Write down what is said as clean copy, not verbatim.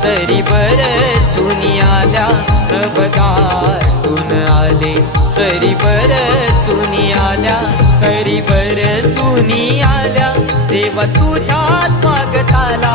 सरी बरसूनी आल्या नभदातून आले सरी बरसूनी आल्या सरी बरसूनी आल्या देवा तुझ्या स्वागताला